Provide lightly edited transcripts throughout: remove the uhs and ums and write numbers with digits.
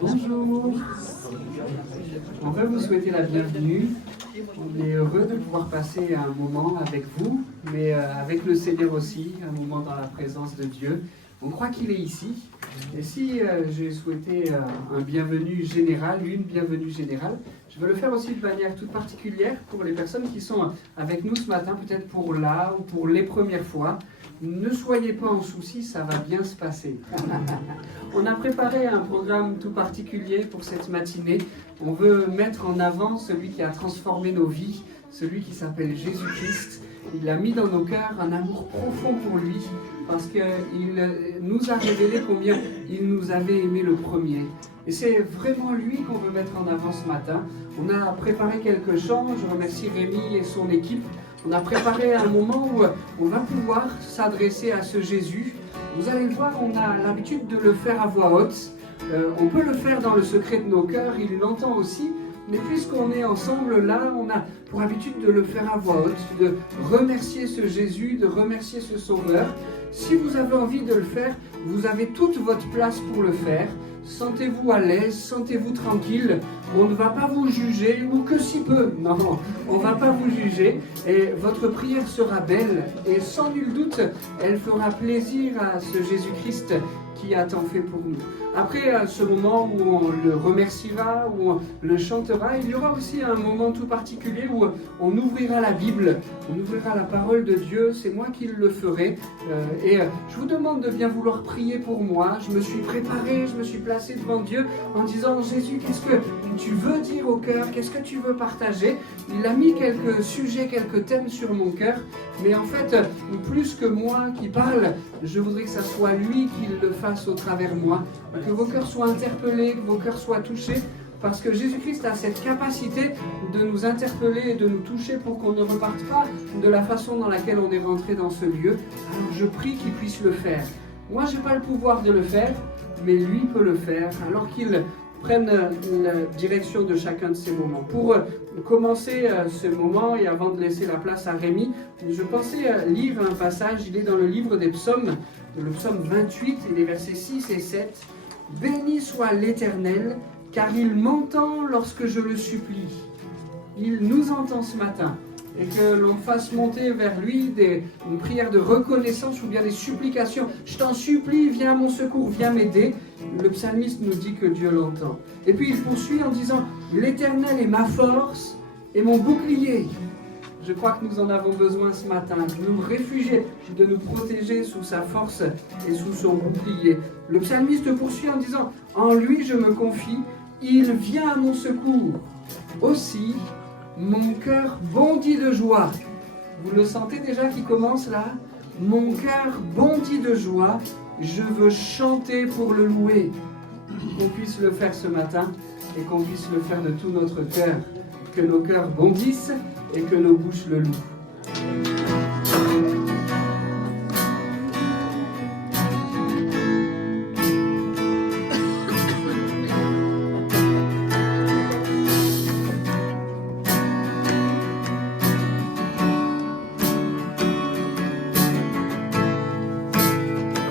Bonjour, on veut vous souhaiter la bienvenue. On est heureux de pouvoir passer un moment avec vous, mais avec le Seigneur aussi, un moment dans la présence de Dieu. On croit qu'il est ici. Et si j'ai souhaité un bienvenue général, une bienvenue générale, je veux le faire aussi de manière toute particulière pour les personnes qui sont avec nous ce matin, peut-être pour là ou pour les premières fois. Ne soyez pas en souci, ça va bien se passer. On a préparé un programme tout particulier pour cette matinée. On veut mettre en avant celui qui a transformé nos vies, celui qui s'appelle Jésus-Christ. Il a mis dans nos cœurs un amour profond pour lui, parce qu'il nous a révélé combien il nous avait aimé le premier. Et c'est vraiment lui qu'on veut mettre en avant ce matin. On a préparé quelques chants, je remercie Rémi et son équipe. On a préparé un moment où on va pouvoir s'adresser à ce Jésus. Vous allez le voir, on a l'habitude de le faire à voix haute. On peut le faire dans le secret de nos cœurs, il l'entend aussi. Mais puisqu'on est ensemble là, on a pour habitude de le faire à voix haute, de remercier ce Jésus, de remercier ce Sauveur. Si vous avez envie de le faire, vous avez toute votre place pour le faire. Sentez-vous à l'aise, sentez-vous tranquille. On ne va pas vous juger, ou que si peu. Non, on ne va pas vous juger. Et votre prière sera belle. Et sans nul doute, elle fera plaisir à ce Jésus-Christ qui a tant fait pour nous. Après ce moment où on le remerciera, où on le chantera, il y aura aussi un moment tout particulier où on ouvrira la Bible, on ouvrira la parole de Dieu, c'est moi qui le ferai. Je vous demande de bien vouloir prier pour moi. Je me suis préparé, je me suis placé devant Dieu en disant « Jésus, qu'est-ce que tu veux dire au cœur? Qu'est-ce que tu veux partager ?» Il a mis quelques sujets, quelques thèmes sur mon cœur, mais en fait, plus que moi qui parle, je voudrais que ça soit lui qui le fasse au travers de moi. Que vos cœurs soient interpellés, que vos cœurs soient touchés, parce que Jésus-Christ a cette capacité de nous interpeller et de nous toucher pour qu'on ne reparte pas de la façon dans laquelle on est rentré dans ce lieu. Alors je prie qu'il puisse le faire. Moi, je n'ai pas le pouvoir de le faire, mais lui peut le faire, alors qu'il prenne la direction de chacun de ces moments. Pour commencer ce moment et avant de laisser la place à Rémi, je pensais lire un passage, il est dans le livre des psaumes, le psaume 28 et les versets 6 et 7. « Béni soit l'Éternel, car il m'entend lorsque je le supplie. » Il nous entend ce matin. Et que l'on fasse monter vers lui une prière de reconnaissance ou bien des supplications. « Je t'en supplie, viens à mon secours, viens m'aider. » Le psalmiste nous dit que Dieu l'entend. Et puis il poursuit en disant « L'Éternel est ma force et mon bouclier. » Je crois que nous en avons besoin ce matin, de nous réfugier, de nous protéger sous sa force et sous son bouclier. Le psalmiste poursuit en disant « En lui je me confie, il vient à mon secours. Aussi, mon cœur bondit de joie. » Vous le sentez déjà qui commence là? Mon cœur bondit de joie, je veux chanter pour le louer. Qu'on puisse le faire ce matin et qu'on puisse le faire de tout notre cœur. Que nos cœurs bondissent et que nos bouches le louent.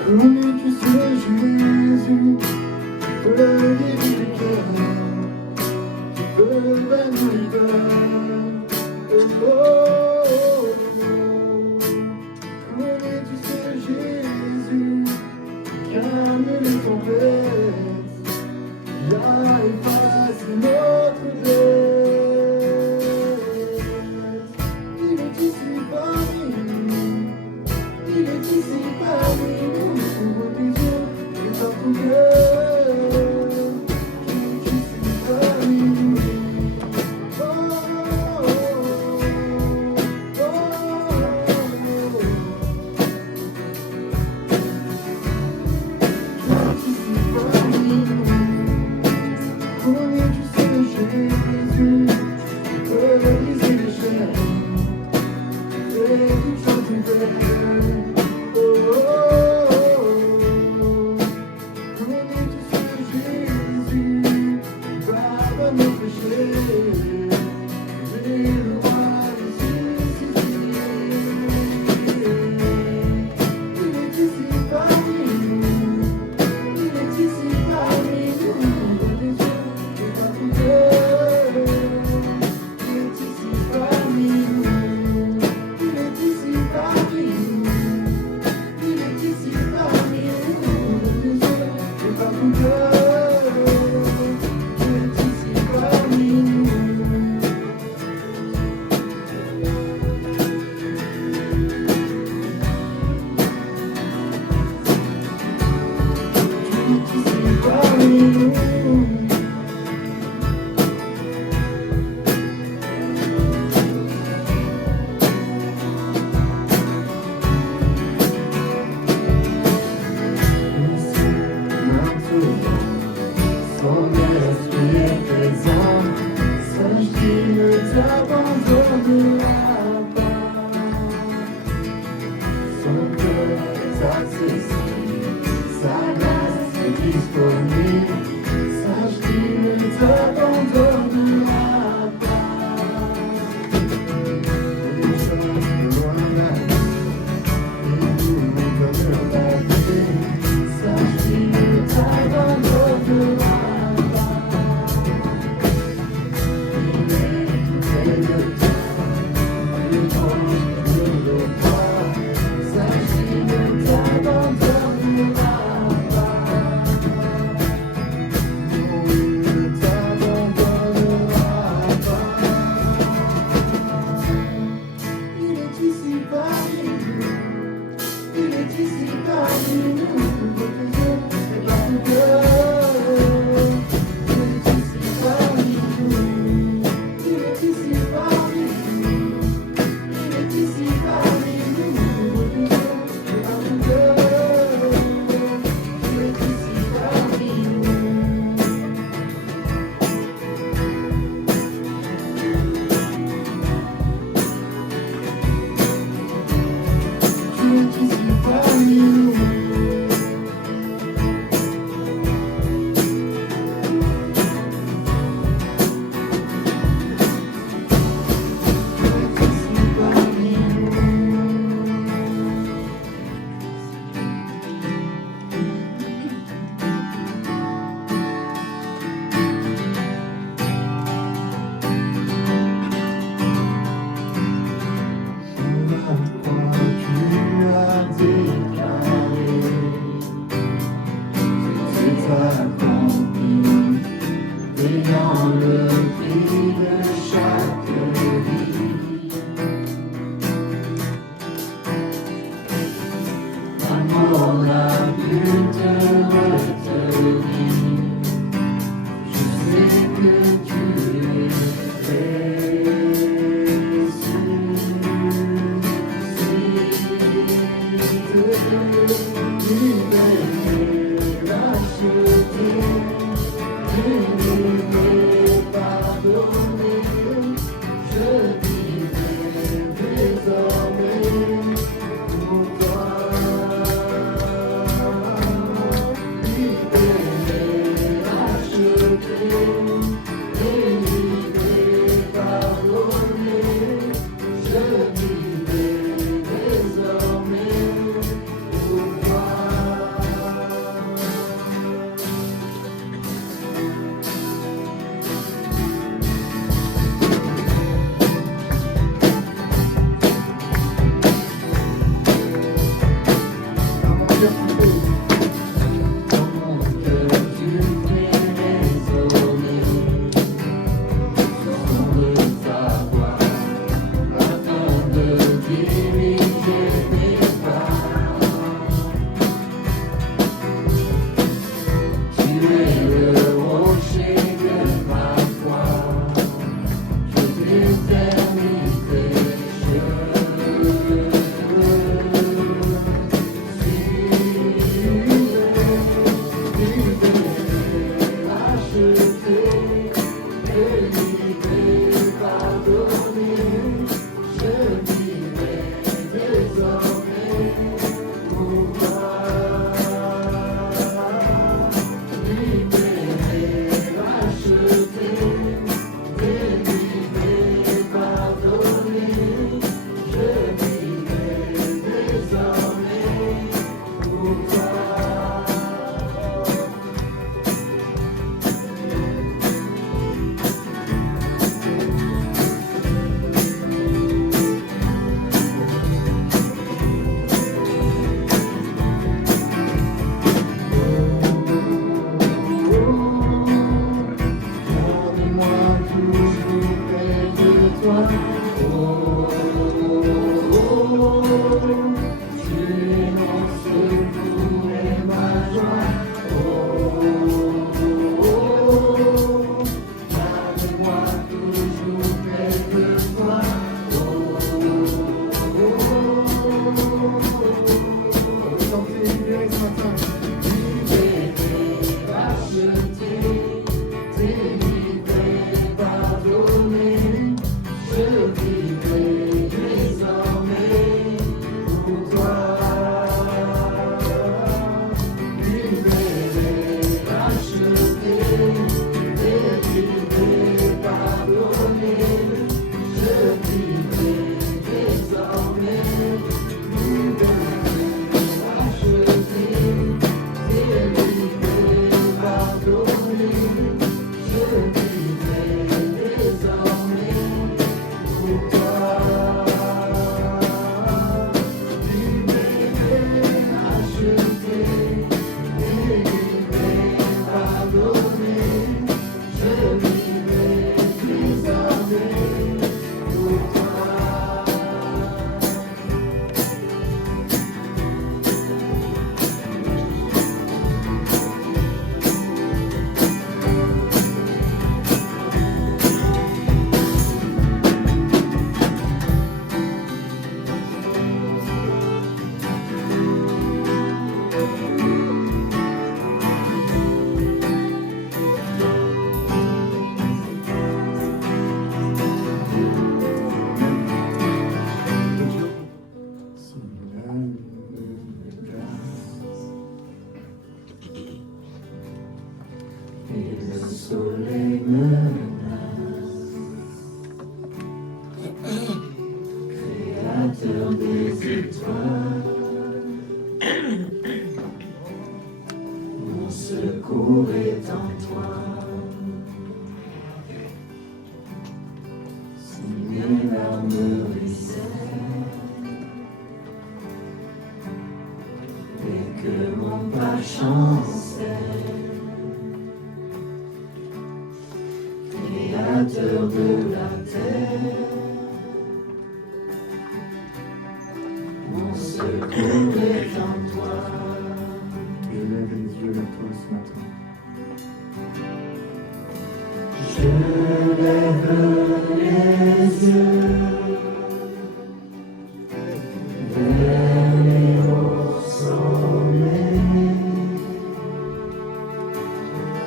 Connais-tu ce Jésus, que le début du cœur, qui peut évanouir connais-tu ce Jésus, qui calme les tempêtes, qui a effacé notre dette. Il est ici parmi nous, il est ici parmi nous. Ouvre tes yeux et par ton cœur, qui suis parmi nous. Son esprit est présent, sache qu'il ne t'abandonnera pas. Son cœur est accessible, sa grâce est disponible, sache qu'il ne t'abandonnera pas. Nous sommes loin de la vie, et nous montre la vie, sache qu'il ne t'abandonnera pas. soleil menace, créateur des étoiles, mon secours est en toi. Si mes larmes ruissellent et que mon pas chancelle, créateur de la terre, mon secours est en toi. Je lève les yeux vers toi ce matin. Je lève les yeux vers les hauts sommets.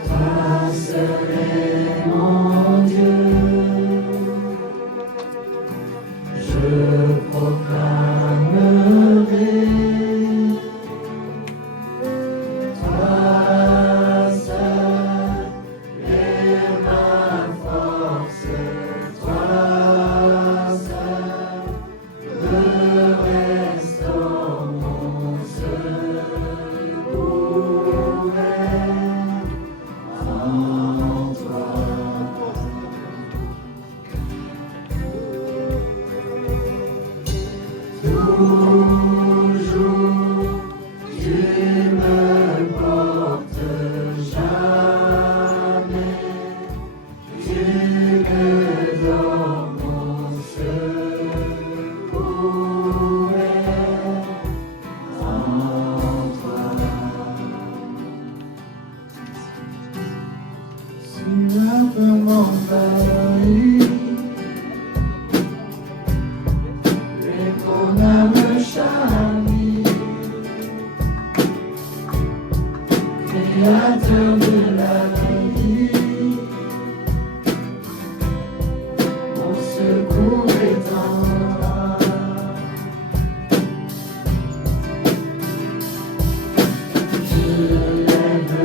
Toi seul est mon Dieu. Je proclamerai. Toi seul est ma force. Toi seul me restaure mon secours est en toi. Toujours tu me portes, jamais tu me donnes mon secours est en toi. Si la peur m'envahit, et ton âme charnie, créateur de la vie, mon secours est en toi. Je lève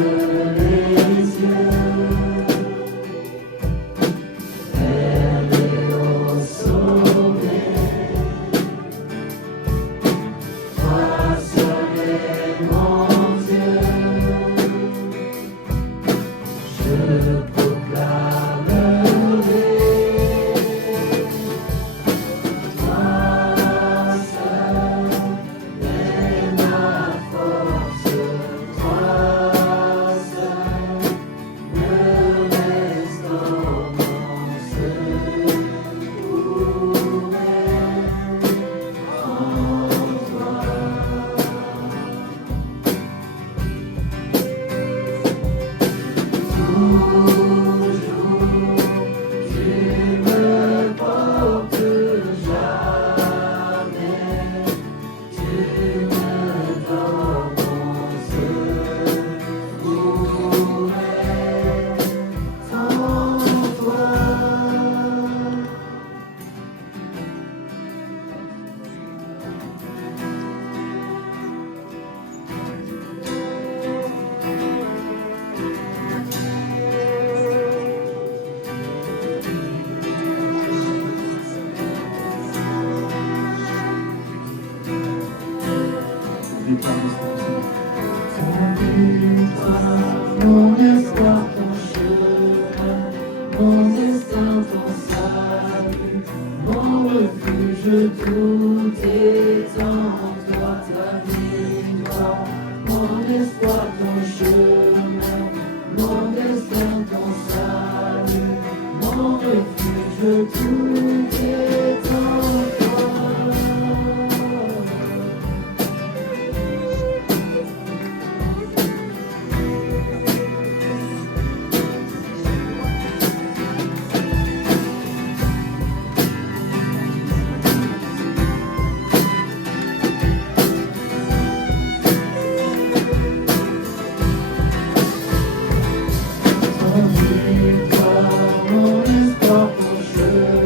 les yeux vers les hauts sommets. Toi seul est mon Dieu. Je proclamerai. Toi seul est ma force. Toi seul me restaure mon secours est en toi. Toujours tu me portes, jamais tu me donnes mon secours est en toi. Victoire de cette vie. Ton victoire, mon espoir, ton chemin, mon destin, ton salut, mon refuge, tout est en toi. Ta victoire, mon espoir, ton chemin, mon destin, ton salut, mon refuge, tout est en toi. Ton victoire, mon espoir, ton chemin,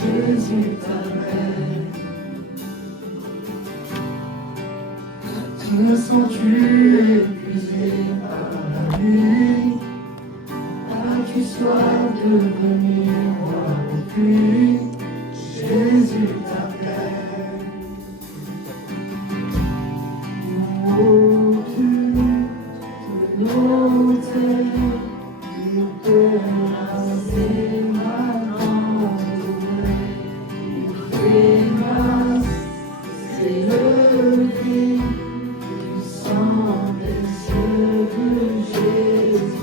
Jésus t'appelle. Te sens-tu épuisé par la nuit? As-tu soif de venir voir au puits? Jésus t'appelle. Monte de l'autel, le Père c'est maintenant ouvert. Il fait grâce, c'est le cri du sang précieux de Jésus.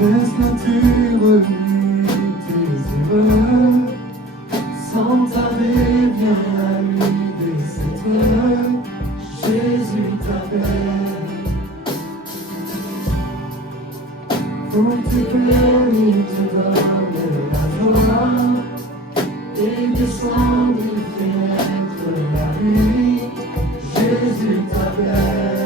Laisse nature revenir tes erreurs, sans tarder, viens à lui dès cette heure. Jésus t'appelle. Pour tes plaies, il te donne la joie, et descend, il fait naître la nuit. Jésus t'appelle.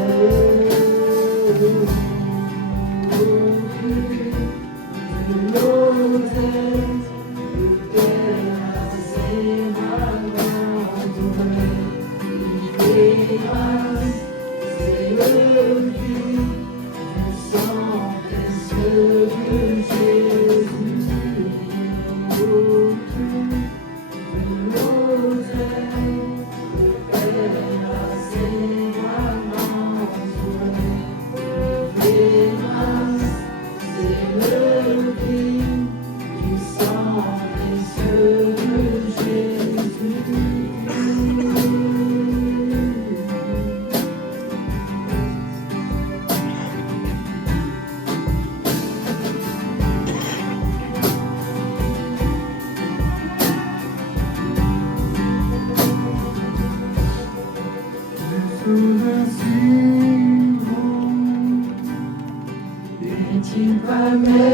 Est-il pas merveilleux?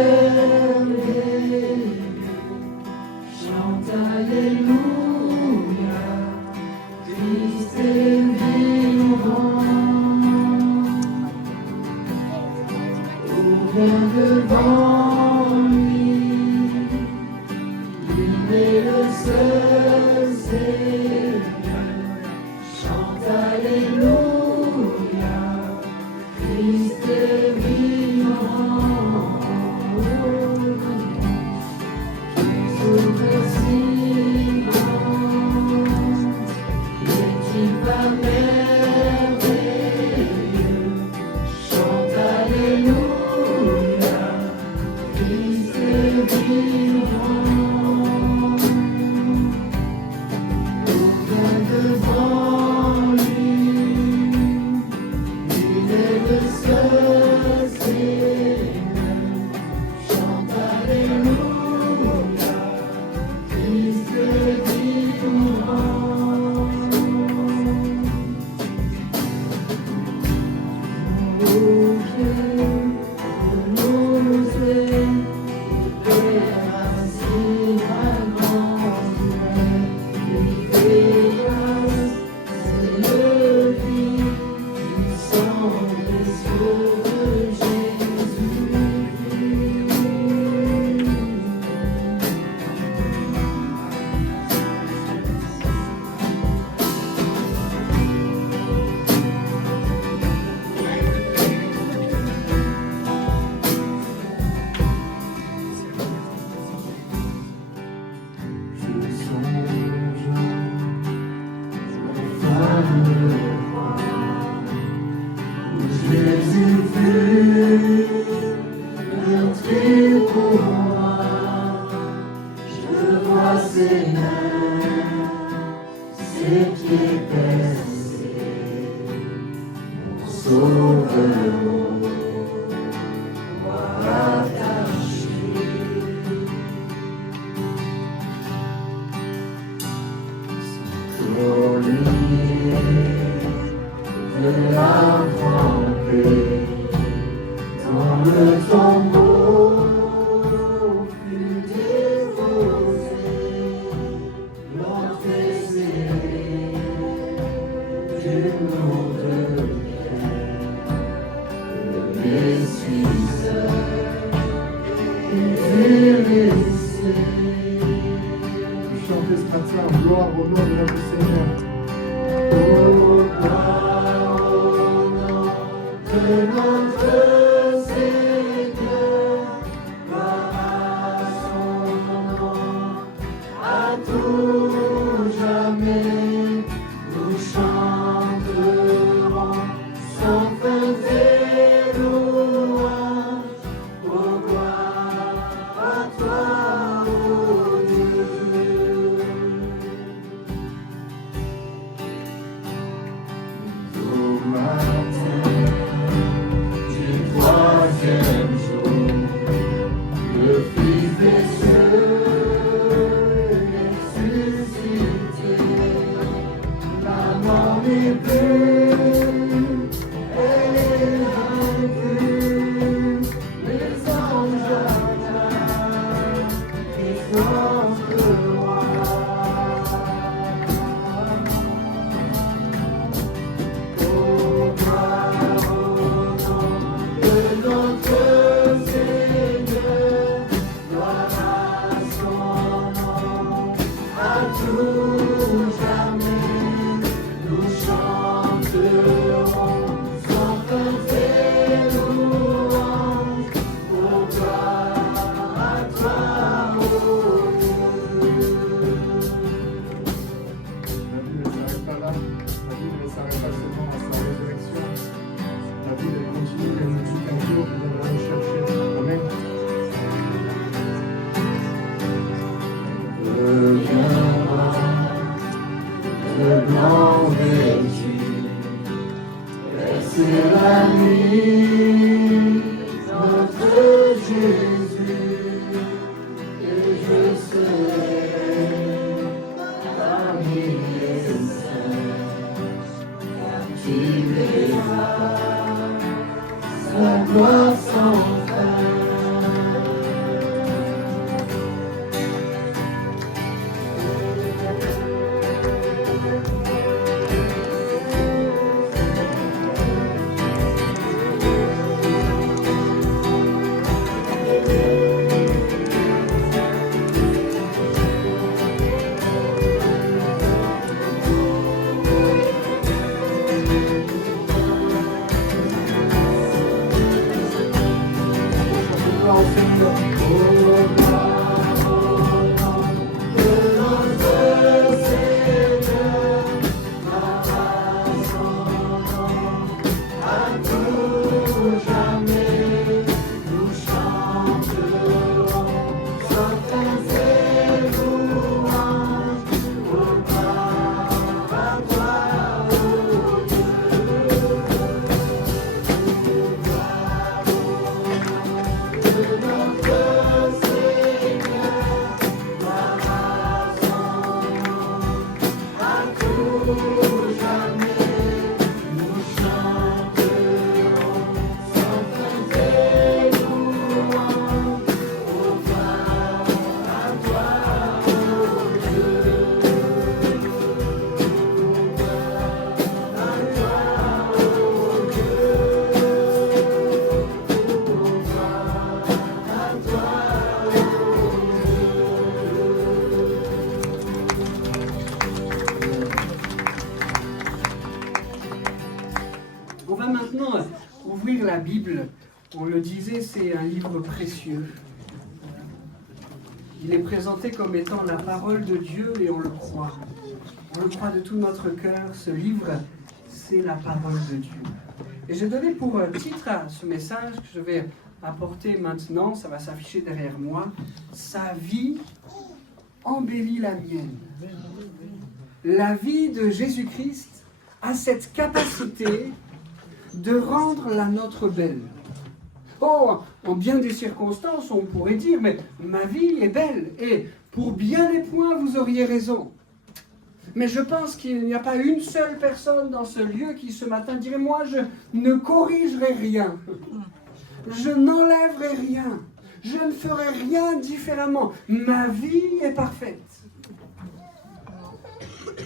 Chante Alléluia, Christ est vivant. Oh, viens devant lui, il est le seul Seigneur. Chante Alléluia, Christ est vivant. de notre Seigneur, gloire à son nom, à tout jamais, nous chanterons sans fin tes louanges, ô gloire à toi, ô Dieu. Au matin du troisième jour, le Fils des cieux est ressuscité. La mort n'est plus, elle est vaincue. Les anges acclament, Christ notre roi. C'est la nuit, notre Jésus, et je serai parmi les saints, tu verras sa gloire sans fin. On va maintenant ouvrir la Bible. On le disait, c'est un livre précieux. Il est présenté comme étant la parole de Dieu et on le croit. On le croit de tout notre cœur. Ce livre, c'est la parole de Dieu. Et j'ai donné pour titre à ce message que je vais apporter maintenant, ça va s'afficher derrière moi, « Sa vie embellit la mienne ». La vie de Jésus-Christ a cette capacité de rendre la nôtre belle. Oh, en bien des circonstances, on pourrait dire, mais ma vie est belle, et pour bien des points, vous auriez raison. Mais je pense qu'il n'y a pas une seule personne dans ce lieu qui ce matin dirait, moi, je ne corrigerai rien. Je n'enlèverai rien. Je ne ferai rien différemment. Ma vie est parfaite.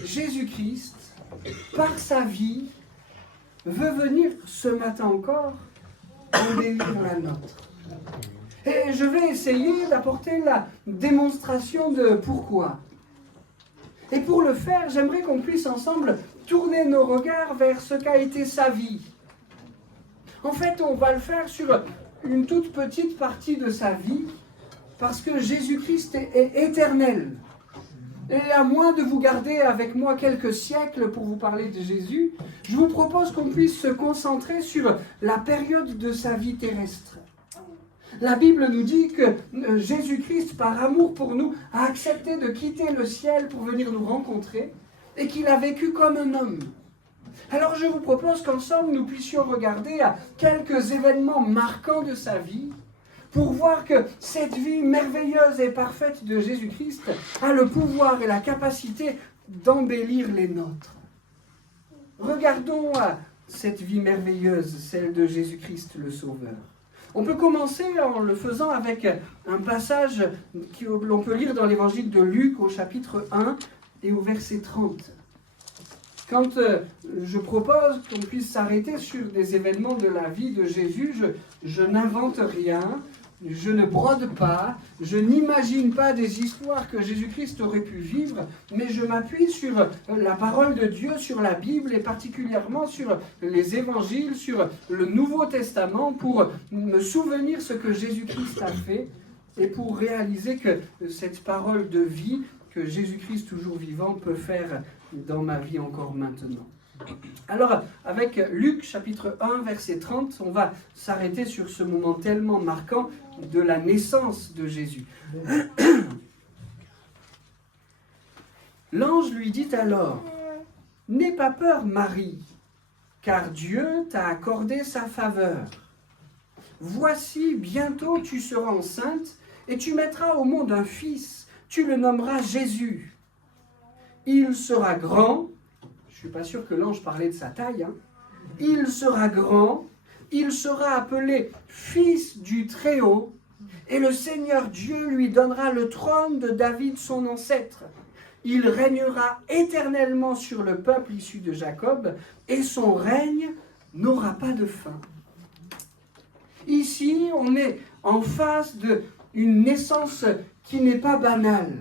Jésus-Christ, par sa vie, veut venir ce matin encore embellir la nôtre. Et je vais essayer d'apporter la démonstration de pourquoi. Et pour le faire, j'aimerais qu'on puisse ensemble tourner nos regards vers ce qu'a été sa vie. En fait, on va le faire sur une toute petite partie de sa vie, parce que Jésus-Christ est éternel. Et à moins de vous garder avec moi quelques siècles pour vous parler de Jésus, je vous propose qu'on puisse se concentrer sur la période de sa vie terrestre. La Bible nous dit que Jésus-Christ, par amour pour nous, a accepté de quitter le ciel pour venir nous rencontrer et qu'il a vécu comme un homme. Alors je vous propose qu'ensemble nous puissions regarder à quelques événements marquants de sa vie pour voir que cette vie merveilleuse et parfaite de Jésus-Christ a le pouvoir et la capacité d'embellir les nôtres. Regardons cette vie merveilleuse, celle de Jésus-Christ le Sauveur. On peut commencer en le faisant avec un passage que l'on peut lire dans l'évangile de Luc au chapitre 1 et au verset 30. Quand je propose qu'on puisse s'arrêter sur des événements de la vie de Jésus, je n'invente rien, je ne brode pas, je n'imagine pas des histoires que Jésus-Christ aurait pu vivre, mais je m'appuie sur la parole de Dieu, sur la Bible et particulièrement sur les évangiles, sur le Nouveau Testament pour me souvenir ce que Jésus-Christ a fait et pour réaliser que cette parole de vie que Jésus-Christ toujours vivant peut faire dans ma vie encore maintenant. Alors, avec Luc chapitre 1, verset 30, on va s'arrêter sur ce moment tellement marquant de la naissance de Jésus. L'ange lui dit alors, « N'aie pas peur, Marie, car Dieu t'a accordé sa faveur. Voici, bientôt tu seras enceinte et tu mettras au monde un fils, tu le nommeras Jésus. Il sera grand. » Je ne suis pas sûr que l'ange parlait de sa taille. Il sera grand, il sera appelé Fils du Très-Haut, et le Seigneur Dieu lui donnera le trône de David, son ancêtre. Il régnera éternellement sur le peuple issu de Jacob, et son règne n'aura pas de fin. Ici, on est en face d'une naissance qui n'est pas banale.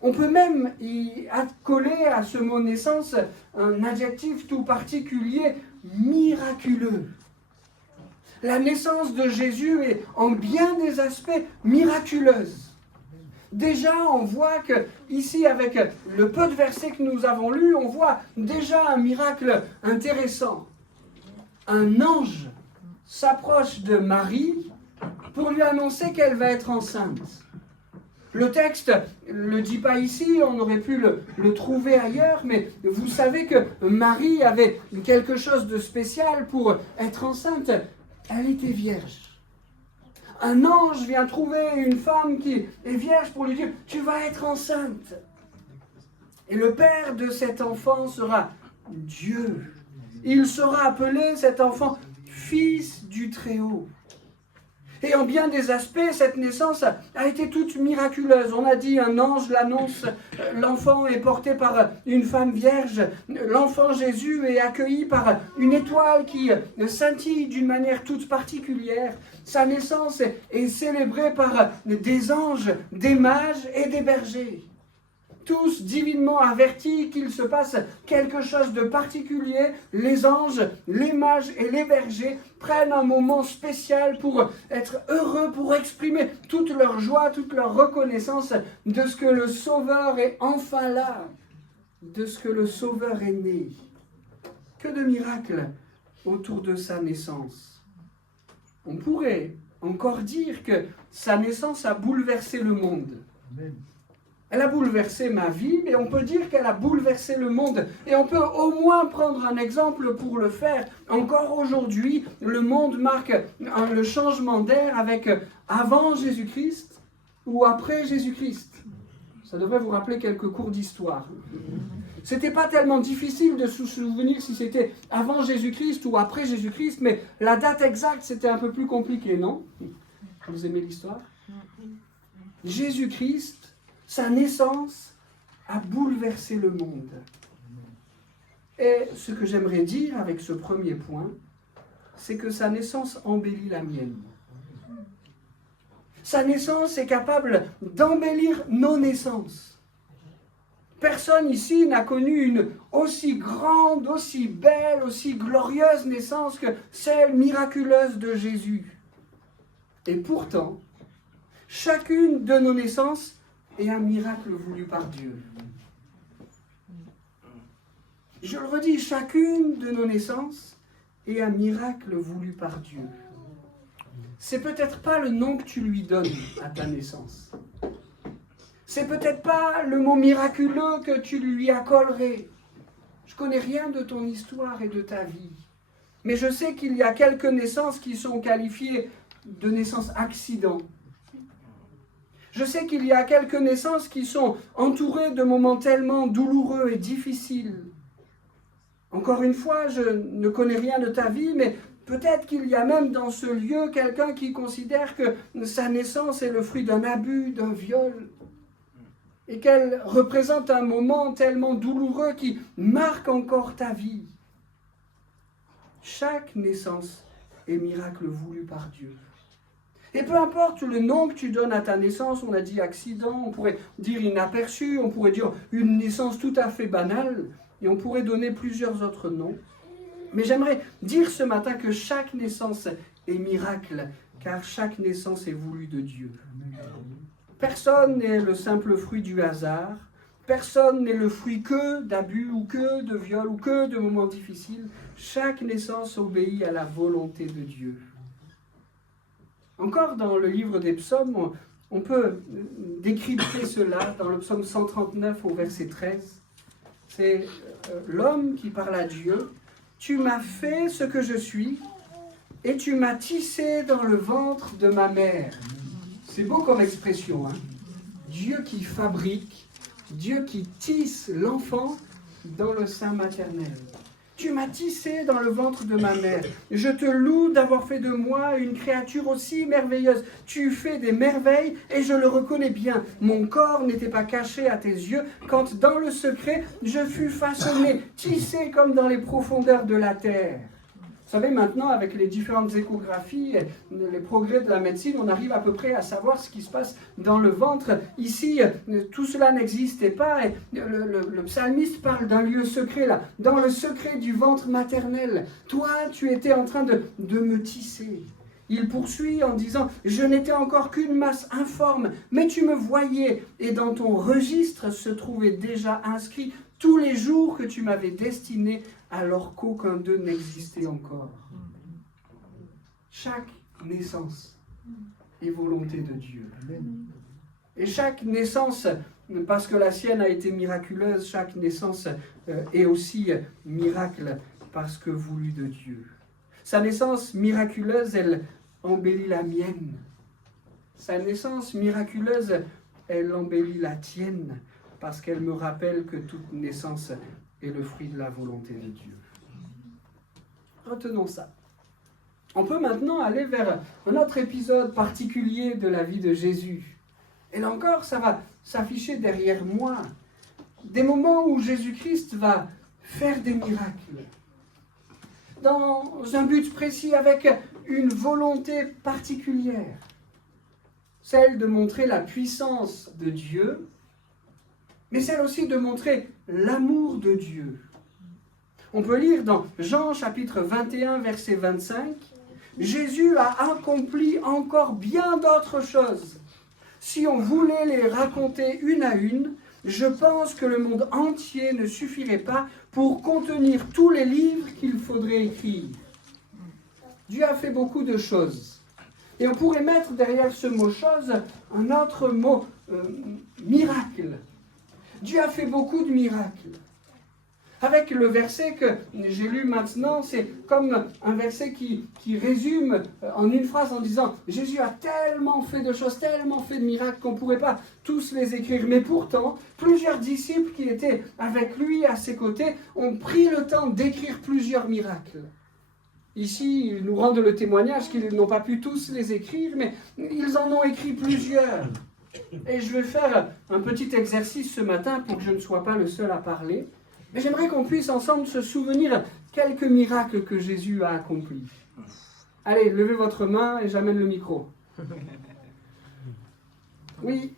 On peut même y coller à ce mot naissance un adjectif tout particulier, miraculeux. La naissance de Jésus est en bien des aspects miraculeuse. Déjà, on voit que ici, avec le peu de versets que nous avons lus, on voit déjà un miracle intéressant. Un ange s'approche de Marie pour lui annoncer qu'elle va être enceinte. Le texte ne le dit pas ici, on aurait pu le trouver ailleurs, mais vous savez que Marie avait quelque chose de spécial pour être enceinte. Elle était vierge. Un ange vient trouver une femme qui est vierge pour lui dire « Tu vas être enceinte ». Et le père de cet enfant sera Dieu. Il sera appelé, cet enfant, Fils du Très-Haut. Et en bien des aspects, cette naissance a été toute miraculeuse. On a dit, un ange l'annonce, l'enfant est porté par une femme vierge. L'enfant Jésus est accueilli par une étoile qui scintille d'une manière toute particulière. Sa naissance est célébrée par des anges, des mages et des bergers. Tous divinement avertis qu'il se passe quelque chose de particulier, les anges, les mages et les bergers prennent un moment spécial pour être heureux, pour exprimer toute leur joie, toute leur reconnaissance de ce que le Sauveur est enfin là, de ce que le Sauveur est né. Que de miracles autour de sa naissance. On pourrait encore dire que sa naissance a bouleversé le monde. Amen. Elle a bouleversé ma vie, mais on peut dire qu'elle a bouleversé le monde. Et on peut au moins prendre un exemple pour le faire. Encore aujourd'hui, le monde marque le changement d'air avec avant Jésus-Christ ou après Jésus-Christ. Ça devrait vous rappeler quelques cours d'histoire. C'était pas tellement difficile de se souvenir si c'était avant Jésus-Christ ou après Jésus-Christ, mais la date exacte, c'était un peu plus compliqué, non? Vous aimez l'histoire? Jésus-Christ, sa naissance a bouleversé le monde. Et ce que j'aimerais dire avec ce premier point, c'est que sa naissance embellit la mienne. Sa naissance est capable d'embellir nos naissances. Personne ici n'a connu une aussi grande, aussi belle, aussi glorieuse naissance que celle miraculeuse de Jésus. Et pourtant, chacune de nos naissances est un miracle voulu par Dieu. Je le redis, chacune de nos naissances est un miracle voulu par Dieu. C'est peut-être pas le nom que tu lui donnes à ta naissance. C'est peut-être pas le mot miraculeux que tu lui accolerais. Je connais rien de ton histoire et de ta vie. Mais je sais qu'il y a quelques naissances qui sont qualifiées de naissances accidents. Je sais qu'il y a quelques naissances qui sont entourées de moments tellement douloureux et difficiles. Encore une fois, je ne connais rien de ta vie, mais peut-être qu'il y a même dans ce lieu quelqu'un qui considère que sa naissance est le fruit d'un abus, d'un viol, et qu'elle représente un moment tellement douloureux qui marque encore ta vie. Chaque naissance est miracle voulu par Dieu. Et peu importe le nom que tu donnes à ta naissance, on a dit accident, on pourrait dire inaperçu, on pourrait dire une naissance tout à fait banale, et on pourrait donner plusieurs autres noms. Mais j'aimerais dire ce matin que chaque naissance est miracle, car chaque naissance est voulue de Dieu. Personne n'est le simple fruit du hasard, personne n'est le fruit que d'abus ou que de viol ou que de moments difficiles. Chaque naissance obéit à la volonté de Dieu. Encore dans le livre des psaumes, on peut décrypter cela dans le psaume 139 au verset 13. C'est l'homme qui parle à Dieu. « Tu m'as fait ce que je suis, et tu m'as tissé dans le ventre de ma mère. » C'est beau comme expression, hein? Dieu qui fabrique, Dieu qui tisse l'enfant dans le sein maternel. Tu m'as tissé dans le ventre de ma mère. Je te loue d'avoir fait de moi une créature aussi merveilleuse. Tu fais des merveilles et je le reconnais bien. Mon corps n'était pas caché à tes yeux quand dans le secret je fus façonné, tissé comme dans les profondeurs de la terre. Vous savez, maintenant, avec les différentes échographies, les progrès de la médecine, on arrive à peu près à savoir ce qui se passe dans le ventre. Ici, tout cela n'existait pas. Et le psalmiste parle d'un lieu secret, là, dans le secret du ventre maternel. Toi, tu étais en train de me tisser. Il poursuit en disant « Je n'étais encore qu'une masse informe, mais tu me voyais, et dans ton registre se trouvaient déjà inscrits tous les jours que tu m'avais destiné, alors qu'aucun d'eux n'existait encore. » Chaque naissance est volonté de Dieu. Et chaque naissance, parce que la sienne a été miraculeuse, chaque naissance est aussi miracle parce que voulu de Dieu. Sa naissance miraculeuse, elle embellit la mienne. Sa naissance miraculeuse, elle embellit la tienne, parce qu'elle me rappelle que toute naissance est le fruit de la volonté de Dieu. Retenons ça. On peut maintenant aller vers un autre épisode particulier de la vie de Jésus. Et là encore, ça va s'afficher derrière moi. Des moments où Jésus-Christ va faire des miracles. Dans un but précis, avec une volonté particulière. Celle de montrer la puissance de Dieu, mais celle aussi de montrer l'amour de Dieu. On peut lire dans Jean chapitre 21, verset 25, « Jésus a accompli encore bien d'autres choses. Si on voulait les raconter une à une, je pense que le monde entier ne suffirait pas pour contenir tous les livres qu'il faudrait écrire. » Dieu a fait beaucoup de choses. Et on pourrait mettre derrière ce mot « chose » un autre mot « miracle ». Dieu a fait beaucoup de miracles. Avec le verset que j'ai lu maintenant, c'est comme un verset qui résume en une phrase en disant « Jésus a tellement fait de choses, tellement fait de miracles qu'on ne pourrait pas tous les écrire. » Mais pourtant, plusieurs disciples qui étaient avec lui à ses côtés ont pris le temps d'écrire plusieurs miracles. Ici, ils nous rendent le témoignage qu'ils n'ont pas pu tous les écrire, mais ils en ont écrit plusieurs. Et je vais faire un petit exercice ce matin pour que je ne sois pas le seul à parler. Mais j'aimerais qu'on puisse ensemble se souvenir quelques miracles que Jésus a accomplis. Allez, levez votre main et j'amène le micro. Oui.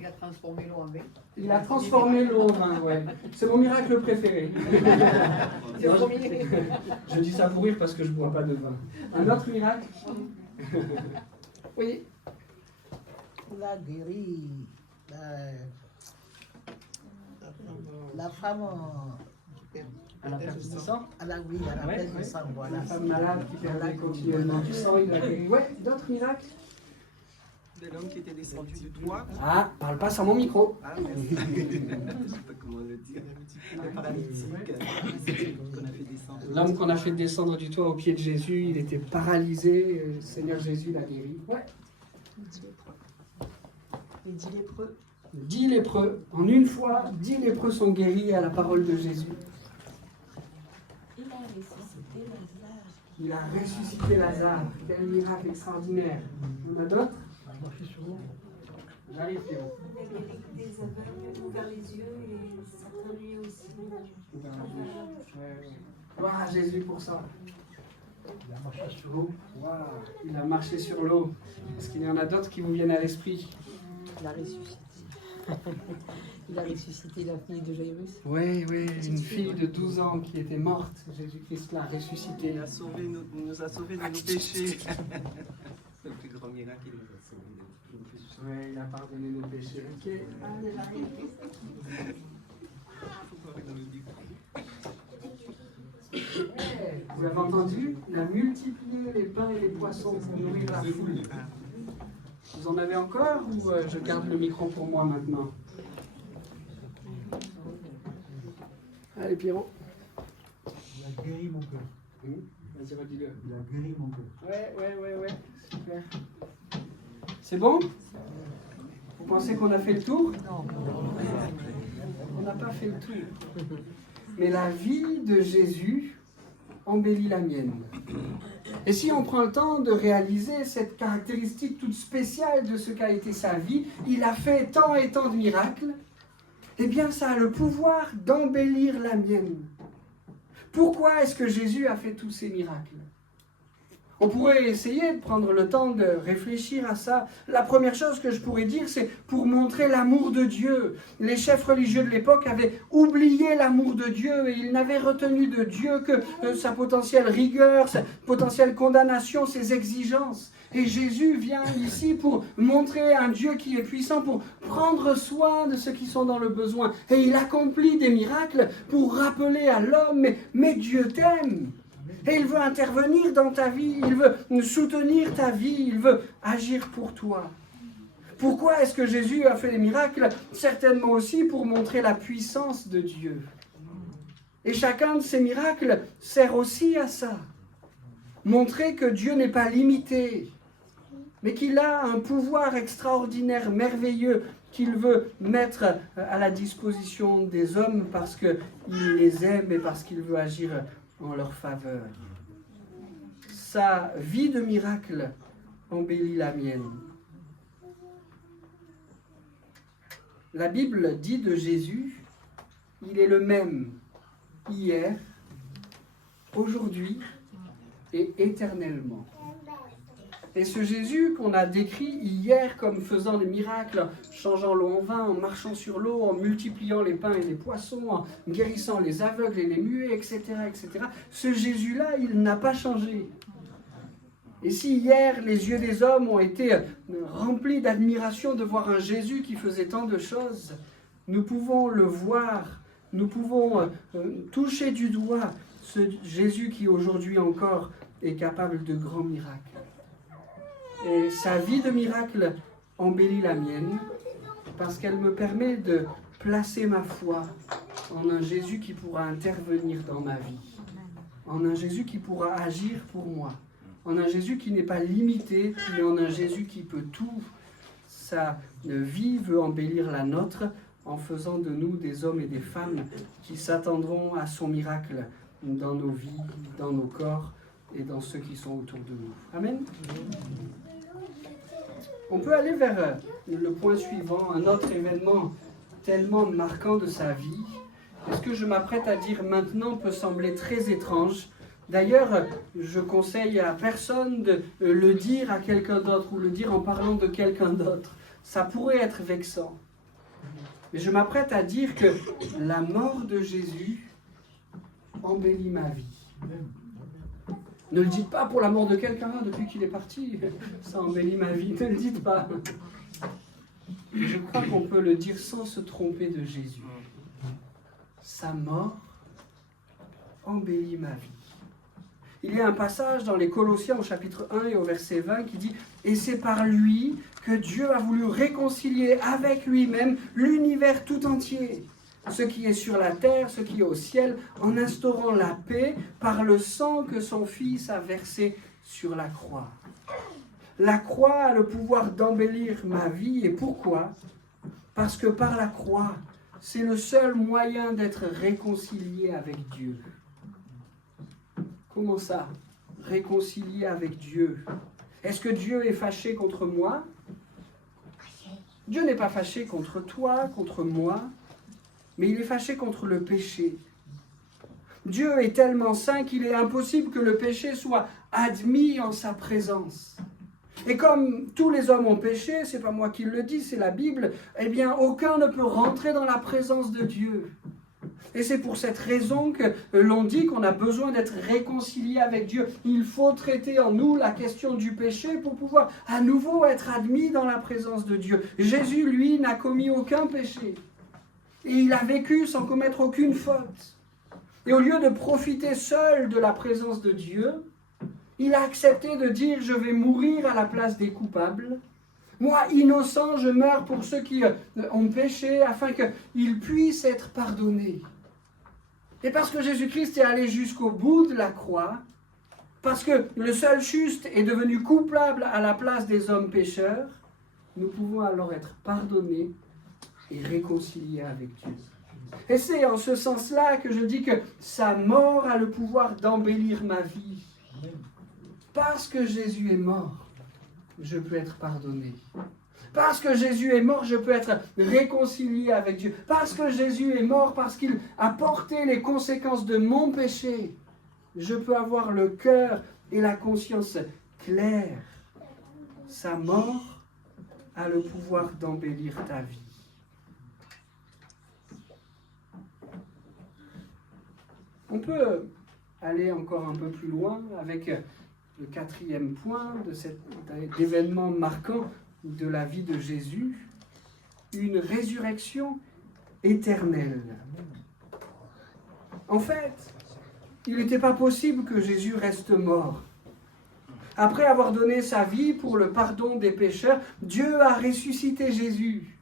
Il a transformé l'eau en vin. Il a transformé l'eau en vin, ouais. C'est mon miracle préféré. C'est le premier. Je dis ça pour rire parce que je ne bois pas de vin. Un autre miracle? Oui. Il a guéri la femme À la perte du sang? à la perte du sang, voilà. La femme malade qui perdait continuellement du sang, il a guéri. Ouais, d'autres miracles? De l'homme qui était descendu du toit. Ah, parle pas sans mon micro. Ah, merci. Je sais pas comment le dire. Le paralytique qu'on a fait descendre. L'homme qu'on a fait descendre du toit au pied de Jésus, il était paralysé. Le Seigneur Jésus l'a guéri. Ouais. Les 10 lépreux. 10 lépreux. En une fois, 10 lépreux sont guéris à la parole de Jésus. Il a ressuscité Lazare. Il a ressuscité Lazare. Quel miracle extraordinaire. Il y en a d'autres? J'arrive, Pierrot. Il a guéri des aveugles, ouvert les yeux et certains lui aussi. Gloire à Jésus pour ça. Il a marché sur l'eau. Wow. Il a marché sur l'eau. Est-ce qu'il y en a d'autres qui vous viennent à l'esprit? Il a ressuscité. Il a ressuscité la fille de Jairus. Oui, une fille de 12 ans qui était morte. Jésus-Christ l'a ressuscitée. Il nous a sauvés de nos péchés. Le plus grand miracle, il nous a sauvés de nos péchés. Oui, il a pardonné nos péchés. Ok. Vous avez entendu? Il a multiplié les pains et les poissons pour nourrir la foule. Vous en avez encore ou je garde le micro pour moi maintenant? Allez, Pierrot. Il a guéri mon cœur. Vas-y, redis-le. Il a guéri mon cœur. Ouais. Super. C'est bon? Vous pensez qu'on a fait le tour? Non. On n'a pas fait le tour. Mais la vie de Jésus embellit la mienne. Et si on prend le temps de réaliser cette caractéristique toute spéciale de ce qu'a été sa vie, il a fait tant et tant de miracles, eh bien ça a le pouvoir d'embellir la mienne. Pourquoi est-ce que Jésus a fait tous ces miracles? On pourrait essayer de prendre le temps de réfléchir à ça. La première chose que je pourrais dire, c'est pour montrer l'amour de Dieu. Les chefs religieux de l'époque avaient oublié l'amour de Dieu et ils n'avaient retenu de Dieu que sa potentielle rigueur, sa potentielle condamnation, ses exigences. Et Jésus vient ici pour montrer un Dieu qui est puissant, pour prendre soin de ceux qui sont dans le besoin. Et il accomplit des miracles pour rappeler à l'homme, mais Dieu t'aime. Et il veut intervenir dans ta vie, il veut soutenir ta vie, il veut agir pour toi. Pourquoi est-ce que Jésus a fait des miracles? Certainement aussi pour montrer la puissance de Dieu. Et chacun de ces miracles sert aussi à ça. Montrer que Dieu n'est pas limité, mais qu'il a un pouvoir extraordinaire, merveilleux, qu'il veut mettre à la disposition des hommes parce qu'il les aime et parce qu'il veut agir en leur faveur. Sa vie de miracle embellit la mienne. La Bible dit de Jésus, il est le même hier, aujourd'hui et éternellement. Et ce Jésus qu'on a décrit hier comme faisant des miracles, changeant l'eau en vin, en marchant sur l'eau, en multipliant les pains et les poissons, en guérissant les aveugles et les muets, etc., ce Jésus-là, il n'a pas changé. Et si hier, les yeux des hommes ont été remplis d'admiration de voir un Jésus qui faisait tant de choses, nous pouvons le voir, nous pouvons toucher du doigt ce Jésus qui aujourd'hui encore est capable de grands miracles. Et sa vie de miracle embellit la mienne parce qu'elle me permet de placer ma foi en un Jésus qui pourra intervenir dans ma vie, en un Jésus qui pourra agir pour moi, en un Jésus qui n'est pas limité, mais en un Jésus qui peut tout. Sa vie veut embellir la nôtre en faisant de nous des hommes et des femmes qui s'attendront à son miracle dans nos vies, dans nos corps et dans ceux qui sont autour de nous. Amen. On peut aller vers le point suivant, un autre événement tellement marquant de sa vie. Et ce que je m'apprête à dire maintenant peut sembler très étrange. D'ailleurs, je conseille à personne de le dire à quelqu'un d'autre ou le dire en parlant de quelqu'un d'autre. Ça pourrait être vexant. Et je m'apprête à dire que la mort de Jésus embellit ma vie. Ne le dites pas pour la mort de quelqu'un depuis qu'il est parti. Ça embellit ma vie. Ne le dites pas. Je crois qu'on peut le dire sans se tromper de Jésus. Sa mort embellit ma vie. Il y a un passage dans les Colossiens au chapitre 1 et au verset 20 qui dit « Et c'est par lui que Dieu a voulu réconcilier avec lui-même l'univers tout entier, ce qui est sur la terre, ce qui est au ciel, en instaurant la paix par le sang que son Fils a versé sur la croix. » La croix a le pouvoir d'embellir ma vie. Et pourquoi ? Parce que par la croix, c'est le seul moyen d'être réconcilié avec Dieu. Comment ça ? Réconcilié avec Dieu. Est-ce que Dieu est fâché contre moi ? Dieu n'est pas fâché contre toi, contre moi, mais il est fâché contre le péché. Dieu est tellement saint qu'il est impossible que le péché soit admis en sa présence. Et comme tous les hommes ont péché, c'est pas moi qui le dis, c'est la Bible, eh bien aucun ne peut rentrer dans la présence de Dieu. Et c'est pour cette raison que l'on dit qu'on a besoin d'être réconcilié avec Dieu. Il faut traiter en nous la question du péché pour pouvoir à nouveau être admis dans la présence de Dieu. Jésus, lui, n'a commis aucun péché. Et il a vécu sans commettre aucune faute. Et au lieu de profiter seul de la présence de Dieu, il a accepté de dire « Je vais mourir à la place des coupables. Moi, innocent, je meurs pour ceux qui ont péché, afin qu'ils puissent être pardonnés. » Et parce que Jésus-Christ est allé jusqu'au bout de la croix, parce que le seul juste est devenu coupable à la place des hommes pécheurs, nous pouvons alors être pardonnés et réconciliés avec Dieu. Et c'est en ce sens-là que je dis que sa mort a le pouvoir d'embellir ma vie. Parce que Jésus est mort, je peux être pardonné. Parce que Jésus est mort, je peux être réconcilié avec Dieu. Parce que Jésus est mort, parce qu'il a porté les conséquences de mon péché, je peux avoir le cœur et la conscience clairs. Sa mort a le pouvoir d'embellir ta vie. On peut aller encore un peu plus loin avec le quatrième point de cet événement marquant de la vie de Jésus, une résurrection éternelle. En fait, il n'était pas possible que Jésus reste mort. Après avoir donné sa vie pour le pardon des pécheurs, Dieu a ressuscité Jésus.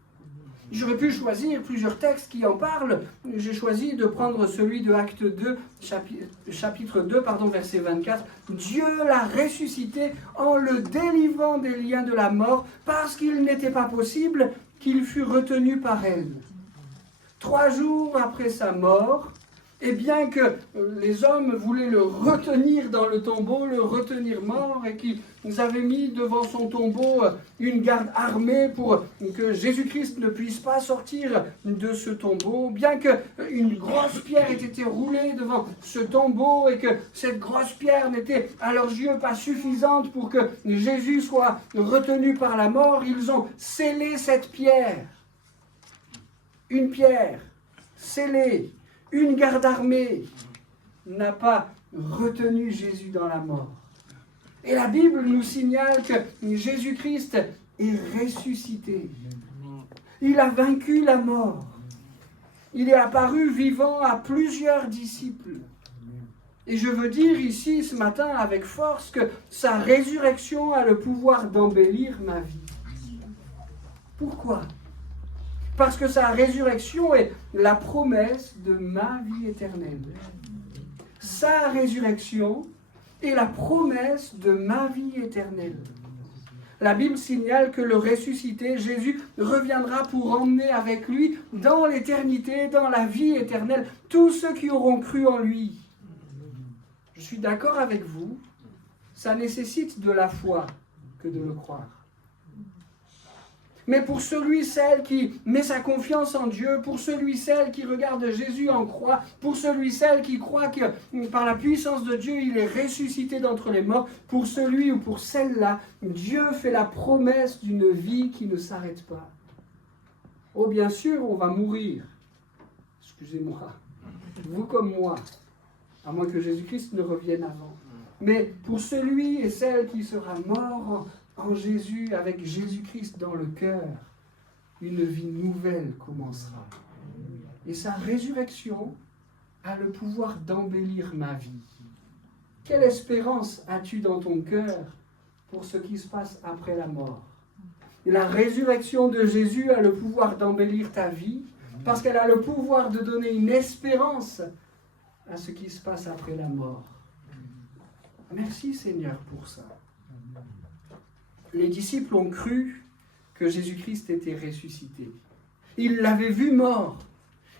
J'aurais pu choisir plusieurs textes qui en parlent. J'ai choisi de prendre celui de Acte 2, chapitre 2, verset 24. Dieu l'a ressuscité en le délivrant des liens de la mort parce qu'il n'était pas possible qu'il fût retenu par elle. 3 jours après sa mort, et bien que les hommes voulaient le retenir dans le tombeau, le retenir mort, et qu'ils avaient mis devant son tombeau une garde armée pour que Jésus-Christ ne puisse pas sortir de ce tombeau, bien qu'une grosse pierre ait été roulée devant ce tombeau et que cette grosse pierre n'était à leurs yeux pas suffisante pour que Jésus soit retenu par la mort, ils ont scellé cette pierre. Une pierre scellée. Une garde armée n'a pas retenu Jésus dans la mort. Et la Bible nous signale que Jésus-Christ est ressuscité. Il a vaincu la mort. Il est apparu vivant à plusieurs disciples. Et je veux dire ici ce matin avec force que sa résurrection a le pouvoir d'embellir ma vie. Pourquoi ? Parce que sa résurrection est la promesse de ma vie éternelle. Sa résurrection est la promesse de ma vie éternelle. La Bible signale que le ressuscité, Jésus, reviendra pour emmener avec lui dans l'éternité, dans la vie éternelle, tous ceux qui auront cru en lui. Je suis d'accord avec vous, ça nécessite de la foi que de le croire. Mais pour celui, celle qui met sa confiance en Dieu, pour celui, celle qui regarde Jésus en croix, pour celui, celle qui croit que par la puissance de Dieu, il est ressuscité d'entre les morts, pour celui ou pour celle-là, Dieu fait la promesse d'une vie qui ne s'arrête pas. Oh, bien sûr, on va mourir. Excusez-moi. Vous comme moi. À moins que Jésus-Christ ne revienne avant. Mais pour celui et celle qui sera mort en Jésus, avec Jésus-Christ dans le cœur, une vie nouvelle commencera. Et sa résurrection a le pouvoir d'embellir ma vie. Quelle espérance as-tu dans ton cœur pour ce qui se passe après la mort? Et la résurrection de Jésus a le pouvoir d'embellir ta vie parce qu'elle a le pouvoir de donner une espérance à ce qui se passe après la mort. Merci Seigneur pour ça. Les disciples ont cru que Jésus-Christ était ressuscité. Ils l'avaient vu mort.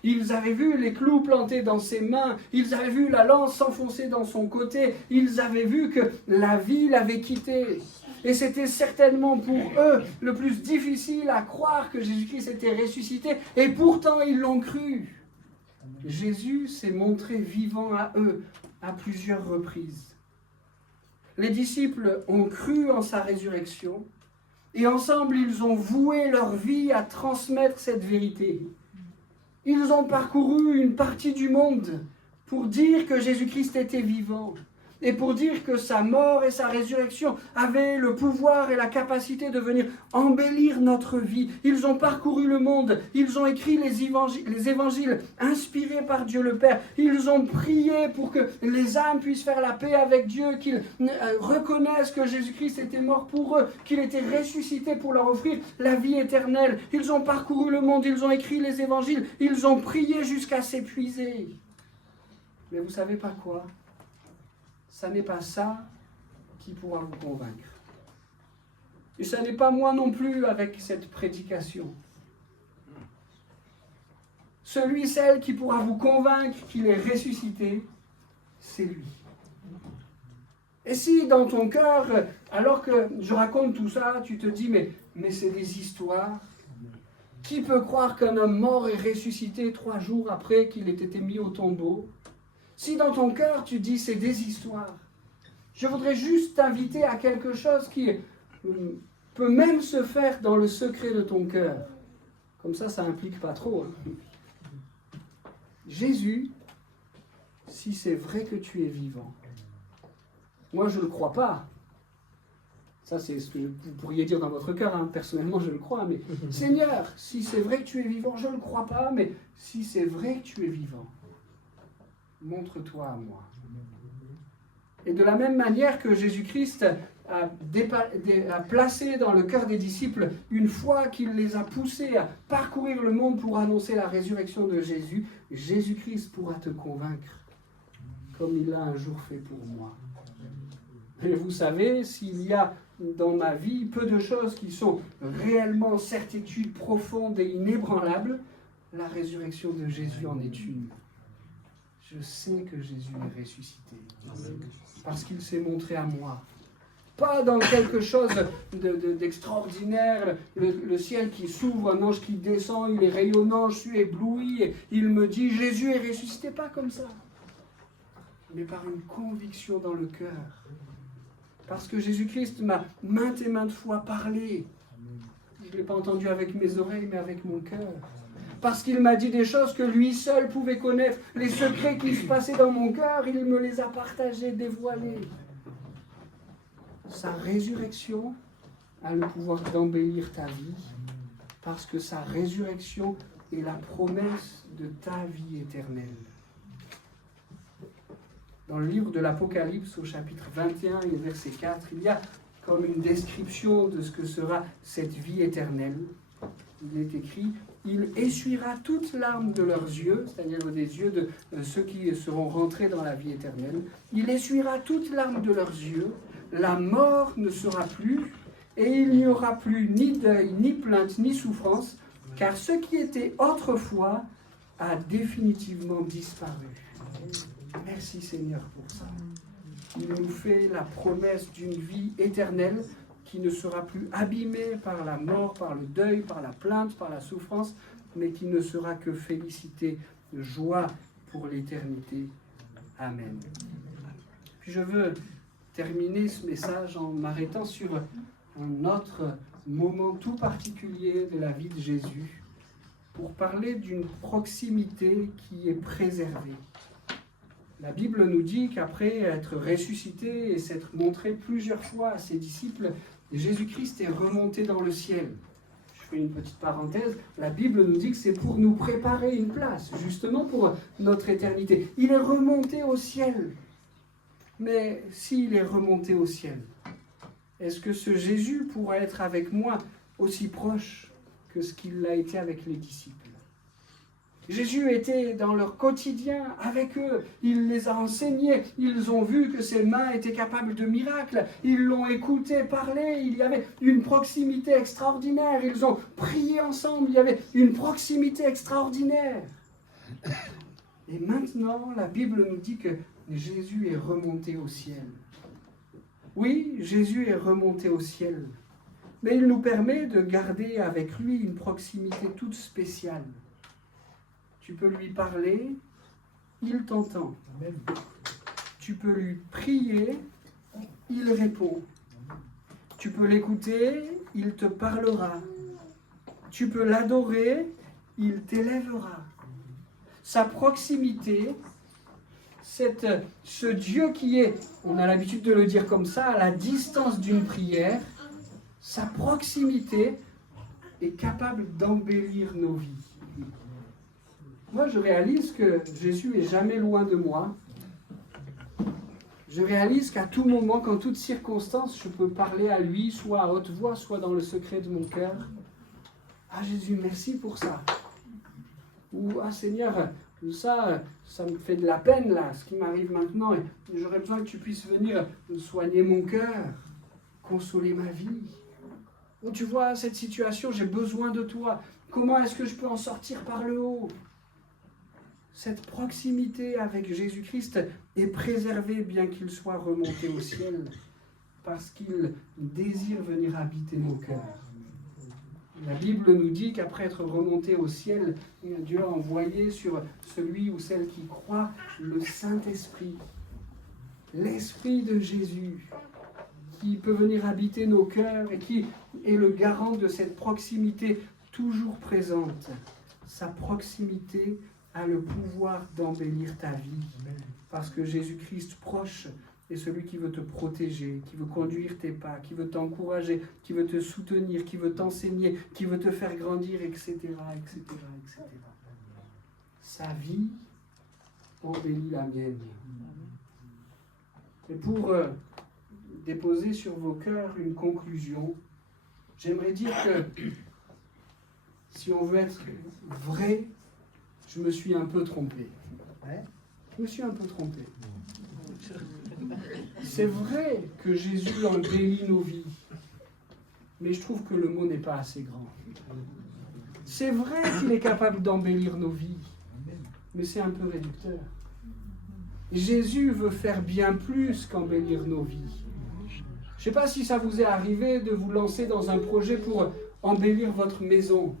Ils avaient vu les clous plantés dans ses mains. Ils avaient vu la lance s'enfoncer dans son côté. Ils avaient vu que la vie l'avait quitté. Et c'était certainement pour eux le plus difficile à croire que Jésus-Christ était ressuscité. Et pourtant, ils l'ont cru. Jésus s'est montré vivant à eux à plusieurs reprises. Les disciples ont cru en sa résurrection et ensemble, ils ont voué leur vie à transmettre cette vérité. Ils ont parcouru une partie du monde pour dire que Jésus-Christ était vivant et pour dire que sa mort et sa résurrection avaient le pouvoir et la capacité de venir embellir notre vie. Ils ont parcouru le monde, ils ont écrit les évangiles inspirés par Dieu le Père. Ils ont prié pour que les âmes puissent faire la paix avec Dieu, qu'ils reconnaissent que Jésus-Christ était mort pour eux, qu'il était ressuscité pour leur offrir la vie éternelle. Ils ont parcouru le monde, ils ont écrit les évangiles, ils ont prié jusqu'à s'épuiser. Mais vous savez pas quoi? Ça n'est pas ça qui pourra vous convaincre. Et ça n'est pas moi non plus avec cette prédication. Celle qui pourra vous convaincre qu'il est ressuscité, c'est lui. Et si dans ton cœur, alors que je raconte tout ça, tu te dis, mais c'est des histoires. Qui peut croire qu'un homme mort est ressuscité 3 jours après qu'il ait été mis au tombeau? Si dans ton cœur, tu dis c'est des histoires, je voudrais juste t'inviter à quelque chose qui peut même se faire dans le secret de ton cœur. Comme ça implique pas trop. Jésus, si c'est vrai que tu es vivant, moi je ne le crois pas. Ça c'est ce que vous pourriez dire dans votre cœur, personnellement je le crois, mais Seigneur, si c'est vrai que tu es vivant, je ne le crois pas, mais si c'est vrai que tu es vivant, montre-toi à moi. Et de la même manière que Jésus-Christ a placé dans le cœur des disciples, une fois qu'il les a poussés à parcourir le monde pour annoncer la résurrection de Jésus, Jésus-Christ pourra te convaincre, comme il l'a un jour fait pour moi. Et vous savez, s'il y a dans ma vie peu de choses qui sont réellement certitudes profondes et inébranlables, la résurrection de Jésus en est une. Je sais que Jésus est ressuscité. Parce qu'il s'est montré à moi. Pas dans quelque chose d'extraordinaire, le ciel qui s'ouvre, un ange qui descend, il est rayonnant, je suis ébloui, et il me dit, Jésus est ressuscité, pas comme ça. Mais par une conviction dans le cœur. Parce que Jésus-Christ m'a maintes et maintes fois parlé. Je ne l'ai pas entendu avec mes oreilles, mais avec mon cœur. Parce qu'il m'a dit des choses que lui seul pouvait connaître. Les secrets qui se passaient dans mon cœur, il me les a partagés, dévoilés. Sa résurrection a le pouvoir d'embellir ta vie, parce que sa résurrection est la promesse de ta vie éternelle. Dans le livre de l'Apocalypse, au chapitre 21 et verset 4, il y a comme une description de ce que sera cette vie éternelle. Il est écrit, il essuiera toute larme de leurs yeux, c'est-à-dire des yeux de ceux qui seront rentrés dans la vie éternelle. Il essuiera toute larme de leurs yeux, la mort ne sera plus, et il n'y aura plus ni deuil, ni plainte, ni souffrance, car ce qui était autrefois a définitivement disparu. Merci Seigneur pour ça. Il nous fait la promesse d'une vie éternelle qui ne sera plus abîmée par la mort, par le deuil, par la plainte, par la souffrance, mais qui ne sera que félicité, joie pour l'éternité. Amen. Puis je veux terminer ce message en m'arrêtant sur un autre moment tout particulier de la vie de Jésus, pour parler d'une proximité qui est préservée. La Bible nous dit qu'après être ressuscité et s'être montré plusieurs fois à ses disciples, Jésus-Christ est remonté dans le ciel. Je fais une petite parenthèse, la Bible nous dit que c'est pour nous préparer une place, justement pour notre éternité. Il est remonté au ciel. Mais s'il est remonté au ciel, est-ce que ce Jésus pourra être avec moi aussi proche que ce qu'il l'a été avec les disciples? Jésus était dans leur quotidien avec eux, il les a enseignés, ils ont vu que ses mains étaient capables de miracles, ils l'ont écouté parler, il y avait une proximité extraordinaire, ils ont prié ensemble, il y avait une proximité extraordinaire. Et maintenant, la Bible nous dit que Jésus est remonté au ciel. Oui, Jésus est remonté au ciel, mais il nous permet de garder avec lui une proximité toute spéciale. Tu peux lui parler, il t'entend. Tu peux lui prier, il répond. Tu peux l'écouter, il te parlera. Tu peux l'adorer, il t'élèvera. Sa proximité, ce Dieu qui est, on a l'habitude de le dire comme ça, à la distance d'une prière, sa proximité est capable d'embellir nos vies. Moi, je réalise que Jésus est jamais loin de moi. Je réalise qu'à tout moment, qu'en toute circonstance, je peux parler à lui, soit à haute voix, soit dans le secret de mon cœur. Ah Jésus, merci pour ça. Ou ah Seigneur, ça me fait de la peine là, ce qui m'arrive maintenant. Et j'aurais besoin que tu puisses venir soigner mon cœur, consoler ma vie. Ou tu vois, cette situation, j'ai besoin de toi. Comment est-ce que je peux en sortir par le haut? Cette proximité avec Jésus-Christ est préservée bien qu'il soit remonté au ciel, parce qu'il désire venir habiter nos cœurs. La Bible nous dit qu'après être remonté au ciel, Dieu a envoyé sur celui ou celle qui croit le Saint-Esprit, l'Esprit de Jésus, qui peut venir habiter nos cœurs et qui est le garant de cette proximité toujours présente. Sa proximité a le pouvoir d'embellir ta vie, parce que Jésus-Christ proche est celui qui veut te protéger, qui veut conduire tes pas, qui veut t'encourager, qui veut te soutenir, qui veut t'enseigner, qui veut te faire grandir, etc., etc., etc. Sa vie embellit la mienne. Et pour déposer sur vos cœurs une conclusion, j'aimerais dire que si on veut être vrai, je me suis un peu trompé. Je me suis un peu trompé. C'est vrai que Jésus embellit nos vies, mais je trouve que le mot n'est pas assez grand. C'est vrai qu'il est capable d'embellir nos vies, mais c'est un peu réducteur. Jésus veut faire bien plus qu'embellir nos vies. Je ne sais pas si ça vous est arrivé de vous lancer dans un projet pour embellir votre maison.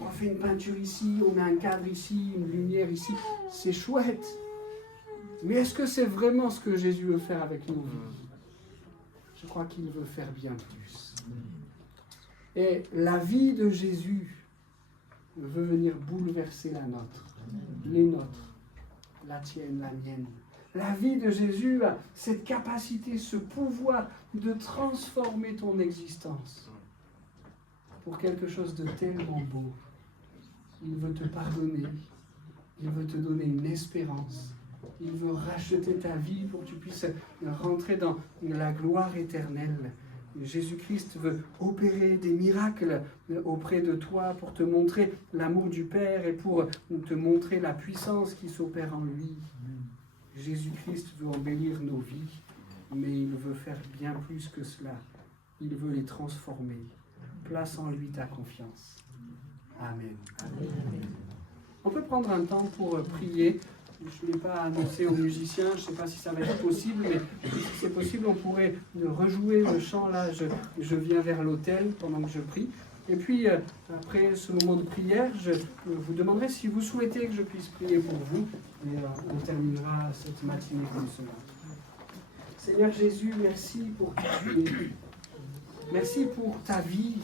On fait une peinture ici, on met un cadre ici, une lumière ici. C'est chouette. Mais est-ce que c'est vraiment ce que Jésus veut faire avec nos vies? Je crois qu'il veut faire bien plus. Et la vie de Jésus veut venir bouleverser la nôtre, les nôtres, la tienne, la mienne. La vie de Jésus a cette capacité, ce pouvoir de transformer ton existence pour quelque chose de tellement beau. Il veut te pardonner, il veut te donner une espérance, il veut racheter ta vie pour que tu puisses rentrer dans la gloire éternelle. Jésus-Christ veut opérer des miracles auprès de toi pour te montrer l'amour du Père et pour te montrer la puissance qui s'opère en lui. Jésus-Christ veut embellir nos vies, mais il veut faire bien plus que cela. Il veut les transformer. Place en lui ta confiance. Amen. Amen. On peut prendre un temps pour prier. Je ne l'ai pas annoncé aux musiciens, je ne sais pas si ça va être possible, mais si c'est possible, on pourrait rejouer le chant là, je viens vers l'autel pendant que je prie. Et puis, après ce moment de prière, je vous demanderai si vous souhaitez que je puisse prier pour vous, et on terminera cette matinée comme cela. Seigneur Jésus, merci pour qui tu es. Merci pour ta vie.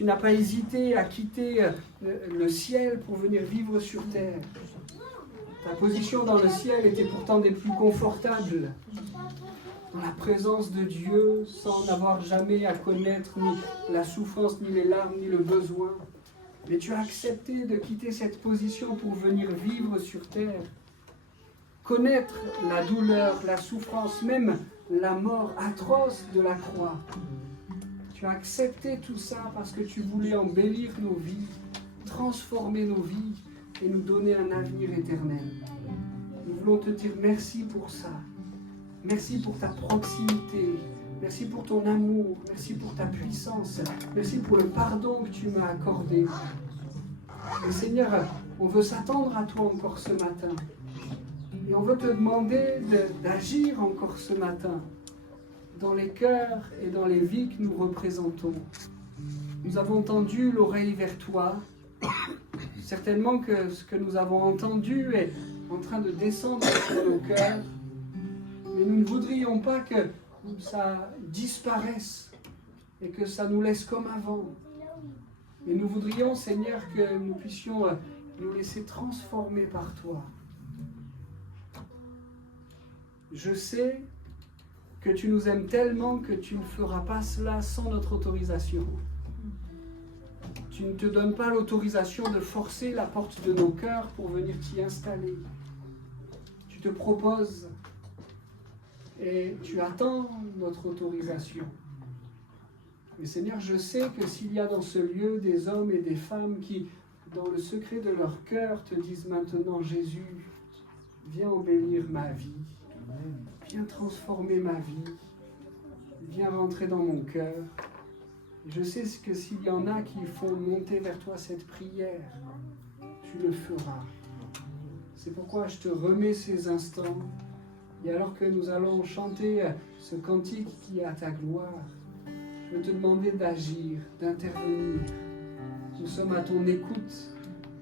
Tu n'as pas hésité à quitter le ciel pour venir vivre sur terre. Ta position dans le ciel était pourtant des plus confortables, dans la présence de Dieu, sans n'avoir jamais à connaître ni la souffrance, ni les larmes, ni le besoin. Mais tu as accepté de quitter cette position pour venir vivre sur terre, connaître la douleur, la souffrance, même la mort atroce de la croix. Tu as accepté tout ça parce que tu voulais embellir nos vies, transformer nos vies et nous donner un avenir éternel. Nous voulons te dire merci pour ça. Merci pour ta proximité. Merci pour ton amour. Merci pour ta puissance. Merci pour le pardon que tu m'as accordé. Et Seigneur, on veut s'attendre à toi encore ce matin. Et on veut te demander d'agir encore ce matin dans les cœurs et dans les vies que nous représentons. Nous avons tendu l'oreille vers toi. Certainement que ce que nous avons entendu est en train de descendre sur nos cœurs. Mais nous ne voudrions pas que ça disparaisse et que ça nous laisse comme avant. Et nous voudrions, Seigneur, que nous puissions nous laisser transformer par toi. Je sais que tu nous aimes tellement que tu ne feras pas cela sans notre autorisation. Tu ne te donnes pas l'autorisation de forcer la porte de nos cœurs pour venir t'y installer. Tu te proposes et tu attends notre autorisation. Mais Seigneur, je sais que s'il y a dans ce lieu des hommes et des femmes qui, dans le secret de leur cœur, te disent maintenant, Jésus, viens embellir ma vie. Viens transformer ma vie, viens rentrer dans mon cœur. Et je sais que s'il y en a qui font monter vers toi cette prière, tu le feras. C'est pourquoi je te remets ces instants. Et alors que nous allons chanter ce cantique qui est à ta gloire, je veux te demander d'agir, d'intervenir. Nous sommes à ton écoute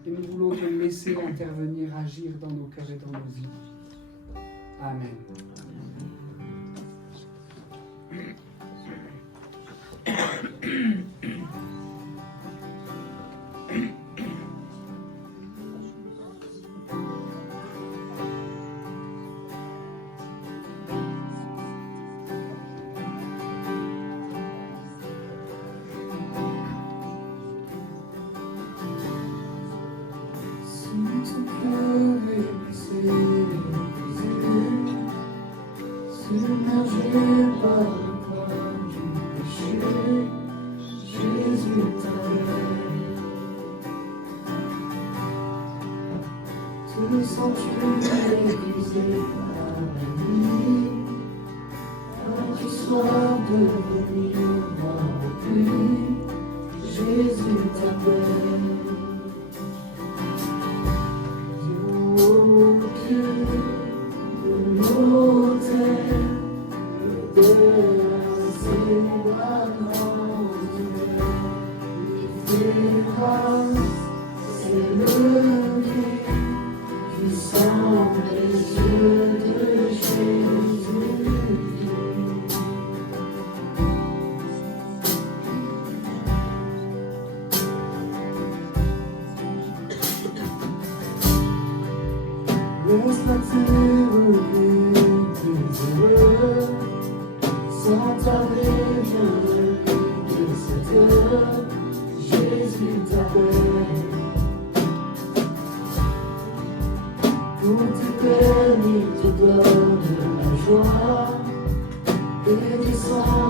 et nous voulons te laisser intervenir, agir dans nos cœurs et dans nos vies. Amen. Si ton cœur est brisé, submergé par le poids du péché, Jésus t'appelle. Te sens-tu épuisé par la nuit, par du soir de venir voir au puits, Jésus t'appelle. C'est le guide qui semble les yeux de Jésus. Laisse la terre relever tes erreurs, sans tarder viens de cette heure. Jésus t'appelle. Pour tes peines, il te donne la joie et descend